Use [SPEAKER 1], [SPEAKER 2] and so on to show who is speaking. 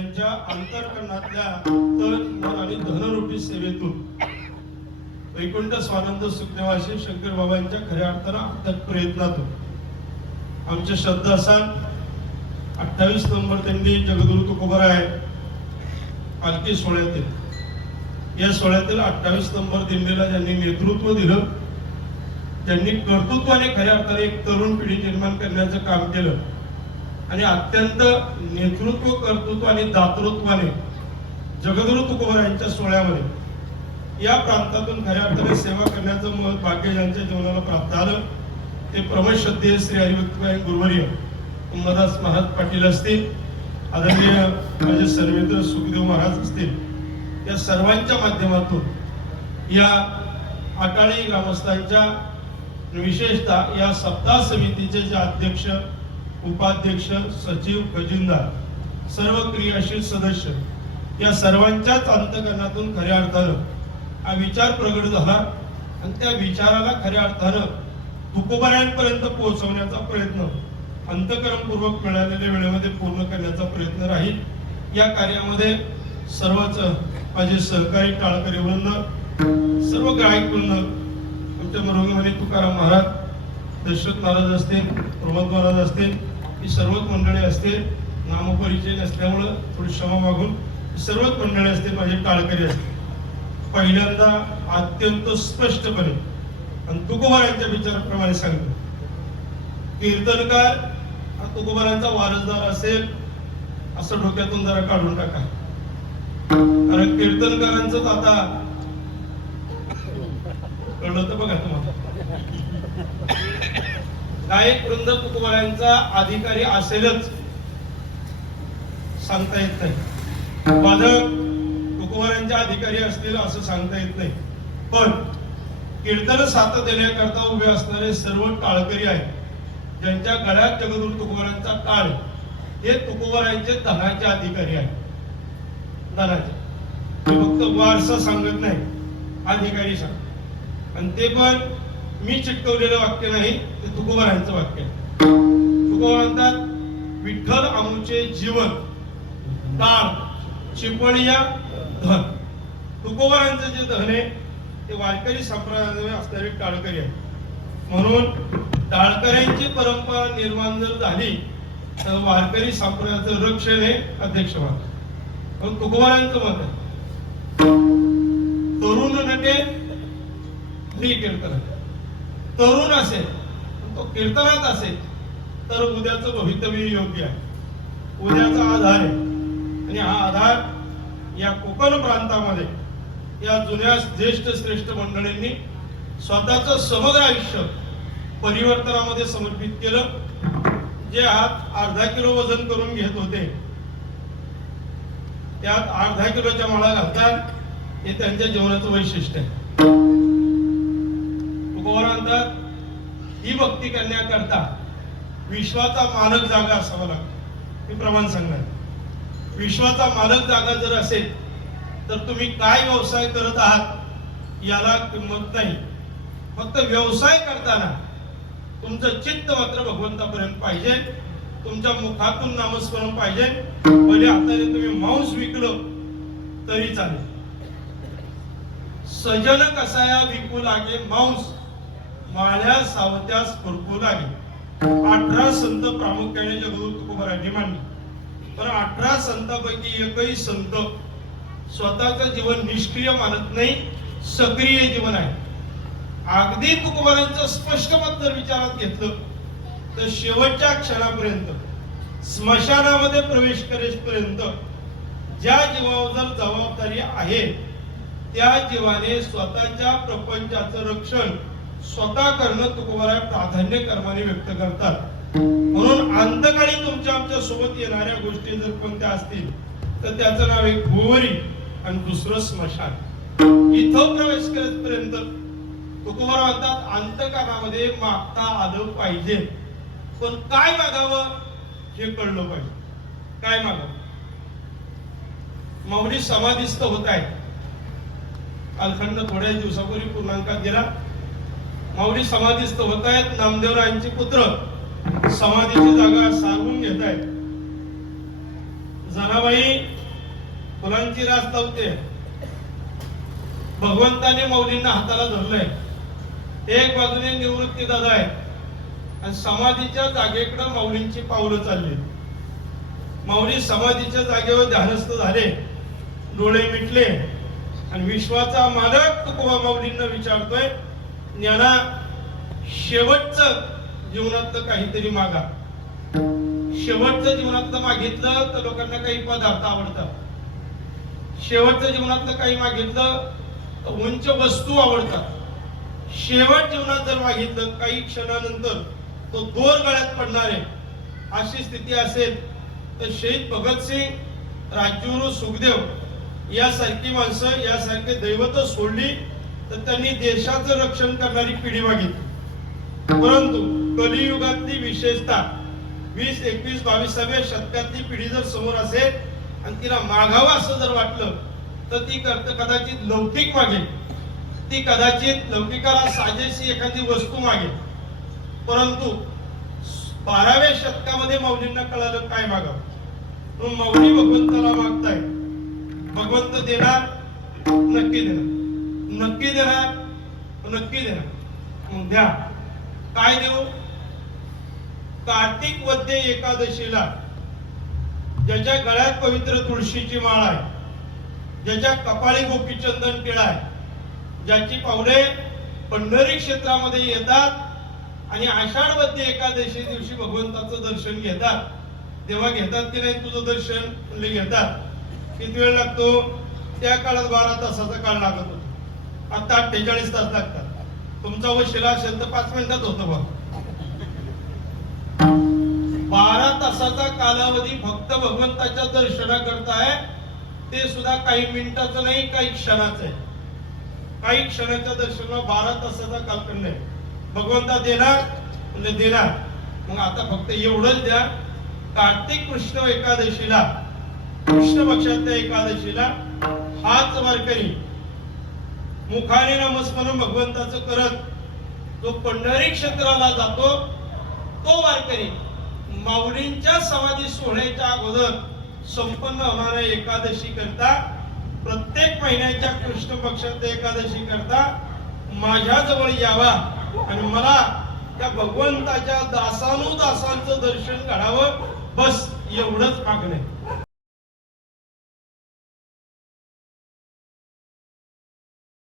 [SPEAKER 1] यांच्या अंतरकरणातल्या तन मन आणि धनरूपी सेवेतून वैकुंठ स्वानंद सुखदेवाशी शंकर बाबांच्या खऱ्या अर्थानं अर्थक प्रयत्नातून आमच्या श्रद्धा असाल अठ्ठावीस नंबर त्यांनी जगदुरु तुकोबर आहे पालखी सोहळ्यातील. या सोहळ्यातील अठ्ठावीस नंबर दिल्लीला ज्यांनी नेतृत्व दिलं त्यांनी कर्तृत्वाने खऱ्या अर्थाने एक तरुण पिढी निर्माण करण्याचं काम केलं आणि अत्यंत नेतृत्व कर्तृत्व आणि दातृत्वाने जगदुरु तुकोबर यांच्या सोहळ्यामध्ये या प्रांतातून खऱ्या अर्थाने सेवा करण्याचं मग भाग्य ज्यांच्या जीवनाला प्राप्त आलं ते प्रमुख श्रद्धेय श्री हरिभक्तबाई गुरुवर्य मदास महाराज पाटील असतील आदरणीय माझे सर्वेंद्र सुखदेव महाराज असतील या सर्वांच्या माध्यमातून या आटाळी ग्रामस्थांच्या विशेषतः या सप्ताह समितीचे जे अध्यक्ष उपाध्यक्ष सचिव खजिनदार सर्व क्रियाशील सदस्य या सर्वांच्याच अंतकरणातून खऱ्या अर्थानं हा विचार प्रगट झाला आणि त्या विचाराला खऱ्या अर्थानं तुकोबऱ्यांपर्यंत पोहोचवण्याचा प्रयत्न अंतकरणपूर्वक मिळालेल्या वेळेमध्ये पूर्ण करण्याचा प्रयत्न राहील. या कार्यामध्ये सर्वच माझे सहकारी टाळकरी वृंद सर्व गायक वृंद आमच्या मरोगीमध्ये तुकाराम महाराज दशरथ महाराज असतील प्रमोद महाराज असतील ही सर्वच मंडळी असते नामपरिचय नसल्यामुळं थोडी क्षमा मागून सर्वच मंडळी असतील माझे टाळकरी असते पहिल्यांदा अत्यंत स्पष्टपणे आणि तुकोबारांच्या विचाराप्रमाणे सांगतो. कीर्तनकार हा तुकोबारांचा वारसदार असेल असं डोक्यातून जरा काढून टाका. कारण कीर्तनकारांच आता कळलं तर बघा गायक वृंद तुकोबारांचा अधिकारी असेलच सांगता येत नाही. वादक तुकोबारांच्या अधिकारी असतील असं सांगता येत नाही. पण कीर्तन साथ देण्याकरता उभे असणारे सर्व टाळकरी आहेत. ज्यांच्या गळ्यात जगदूर तुकोबारांचा टाळ हे तुकोबारांचे धनाचे अधिकारी आहेत. धनाचे. फक्त वारसा सांगत नाही. अधिकारी सांग आणि ते पण मी चिटकवलेलं वाक्य नाही ते तुकोबारांचं वाक्य आहे. तुकोबा म्हणतात विठ्ठल आमचे जीवन टाळ चिपळिया धन. तुकोबारांचं जे धन आहे ते वारकरी संप्रदायामध्ये असणारे टाळकरी आहे म्हणून टाळकऱ्यांची परंपरा निर्माण जर झाली तर वारकरी संप्रदायाचं रक्षण हे अध्यक्ष म्हणून तुकोबारांचं मत आहे. तरुण नटे स्त्री कीर्तन तरुण असेल तो कीर्तनात असेल तर उद्याचं भवितव्य योग्य आहे. उद्याचा आधार आहे. आणि हा आधार या कोकण प्रांतामध्ये या जुन्या ज्येष्ठ श्रेष्ठ मंडळींनी स्वतःचं समग्र आयुष्य परिवर्तनामध्ये समर्पित केलं. जे आत अर्धा किलो वजन करून घेत होते त्यात अर्धा किलोच्या माळा घालतात हे त्यांच्या जीवनाचं वैशिष्ट्य आहे. म्हणतात ही भक्ती करण्याकरता विश्वाचा मालक जागा असावा लागतो. हे प्रमाण सांगणार. विश्वाचा मालक जागा जर असेल तर तुम्ही काय व्यवसाय करत आहात याला किंमत नाही. फक्त व्यवसाय करताना तुमचं चित्त मात्र भगवंतापर्यंत पाहिजे. तुमच्या मुखातून नामस्मरण पाहिजे. भले हाताने तुम्ही मांस विकलं तरी चालेल. सजन कसाया विकू लागे मांस. माळ्या सावत्यास भरपूर आहे. अठरा संत प्रामुख्याने जगदूत तुकोबारांनी मांडले. पण अठरा संतांपैकी एकही संत स्वतःचं जीवन निष्क्रिय मानत नाही सक्रिय जीवन आहे. अगदी तुकोबारांचं स्पष्ट मत जर विचारात घेतलं तर शेवटच्या क्षणापर्यंत स्मशानामध्ये प्रवेश करेपर्यंत ज्या जीवावर जर जबाबदारी आहे त्या जीवाने स्वतःच्या प्रपंचाचं रक्षण स्वतः करणं तुकोबाराय प्राधान्य कर्माने व्यक्त करतात. म्हणून अंतकाळी तुमच्या आमच्यासोबत येणाऱ्या गोष्टी जर कोणत्या असतील तर त्याचं नाव आहे भुवरी आणि दुसरं स्मशान. इथं प्रवेश करेपर्यंत तुकोबारा म्हणतात अंतकाळामध्ये मागता आलं पाहिजे. पण काय मागावं हे कळलं पाहिजे. काय मागावं? माऊली समाधीस्थ होत आहे कालखंड थोड्या दिवसापूर्वी पूर्णांकात गेला. माऊली समाधीस्थ होत आहेत नामदेवरायांचे पुत्र समाधीची जागा सारवून घेत आहेत. जनाबाई फुलांची रास लावते. भगवंताने मौलींना हाताला धरलंय. एक बाजूने निवृत्ती दादा आहे आणि समाधीच्या जागेकडे माऊलींची पावलं चालली माऊली समाधीच्या जागेवर ध्यानस्थ झाले डोळे मिटले. आणि विश्वाचा मालक तुकोबा माऊलींना विचारतोय ज्ञाना शेवटचं जीवनातलं काहीतरी मागा. शेवटचं जीवनातलं मागितलं तर लोकांना काही पदार्थ आवडतात. शेवटचं जीवनातलं काही मागितलं तर उंच वस्तू आवडतात. शेवट जीवनात जर मागितलं काही क्षणानंतर तो दोर गळ्यात पडणार आहे. अशी स्थिती असेल तर शहीद भगतसिंग राजगुरू सुखदेव यासारखी माणसं यासारखे दैवत सोडली तर त्यांनी देशाचं रक्षण करणारी पिढी मागितली. परंतु कलियुगातली विशेषता वीस एकवीस बावीसाव्या शतकातली पिढी जर समोर असेल आणि तिला मागावं असं जर वाटलं तर ती करत कदाचित लौकिक मागेल. ती कदाचित लौकिकाला साजेशी एखादी वस्तू मागेल. परंतु बाराव्या शतकामध्ये माऊलींना कळालं काय मागावं? म्हणून माऊली भगवंताला मागताय भगवंत देणार नक्की देणार. नक्की देणार नक्की देणार. द्या. काय देऊ? कार्तिक वद्य एकादशीला ज्याच्या गळ्यात पवित्र तुळशीची माळ आहे ज्याच्या कपाळी गोपीचंदन केळा आहे ज्याची पावले पंढरी क्षेत्रामध्ये येतात आणि आषाढ वद्य एकादशी दिवशी भगवंताचं दर्शन घेतात. तेव्हा घेतात की नाही तुझं दर्शन? घेतात. किती वेळ लागतो? त्या काळात बारा तासाचा काळ लागत. होता आता अठ्ठेचाळीस तास लागतात. तुमचा वशिला असेल तर पाच मिनिटात होतो बघ. बारा तासाचा कालावधी फक्त भगवंताच्या दर्शनाकरता आहे ते सुद्धा काही मिनिटाचं नाही काही क्षणाचं आहे. काही क्षणाच्या दर्शनाला बारा तासाचा कालखंड आहे. भगवंता देणार म्हणजे देणार. मग आता फक्त एवढंच द्या. कार्तिक कृष्ण एकादशीला कृष्ण पक्षातल्या एकादशीला हाच वारकरी मुखाने नमस्मरण भगवंताचं करत जो पंढरी क्षेत्राला जातो तो वारकरी माऊलींच्या समाधी सोहळ्याच्या अगोदर संपन्न होणाऱ्या एकादशी करता प्रत्येक महिन्याच्या कृष्ण पक्षाच्या एकादशी करता माझ्याजवळ यावा आणि मला त्या भगवंताच्या दासानुदासांचं दर्शन घडावं बस एवढंच मागणं आहे.